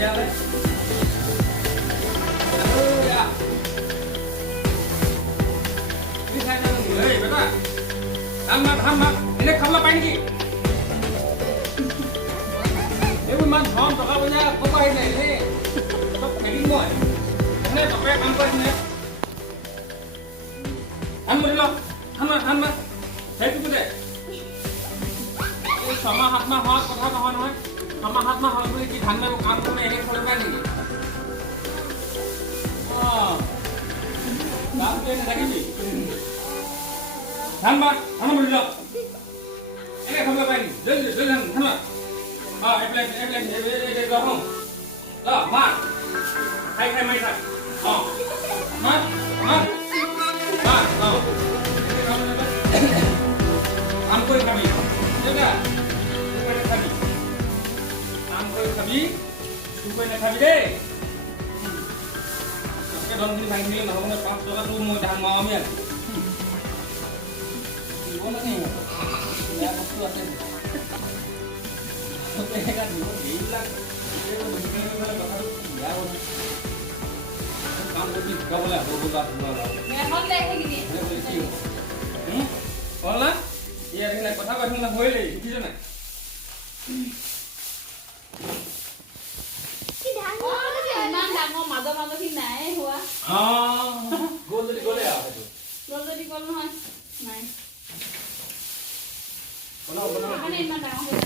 kia đấy đi thay cho người ấy vậy tham mà ini không là bánh gì nếu mình hòm tao bây giờ có bài này thế tao phải đi ngồi này tao phải ăn quên này ăn một lọ ăn mà thấy cái đấy sama hat mah hot কথা নহয় নহয় sama hat mah hot বুলি কি ধান মাৰিব কাম কৰি এনে চলে পায় নেকি কাম কৰি নাথাকিবি ধান মাৰ বুলি ল এনে খাব পায় নেকি লৈ ধান মাৰ এইবিলাক গৰম ল মাৰ খাই মাৰি থাক মাৰ কাম কৰি খাবি Juga, supaya nak kami, angkoi kami, supaya nak kami deh. Oke, don kini main ni, nak orang pas doa tu mau dah mau mian. Ibu nak ni, ya waktu ada. Oke, kan ibu hilang, dia begini mana bakal ya orang. Kamu ni kau lah, buka. Ya, mau deh gini. Olah. Iya, ini কথা কথা না হইলে বুঝিছ না কি ধান ইমান ডাঙৰ মাজৰ কি নাই হোৱা গলে নহয় নাই বনাও মানে ইমান ডাঙৰ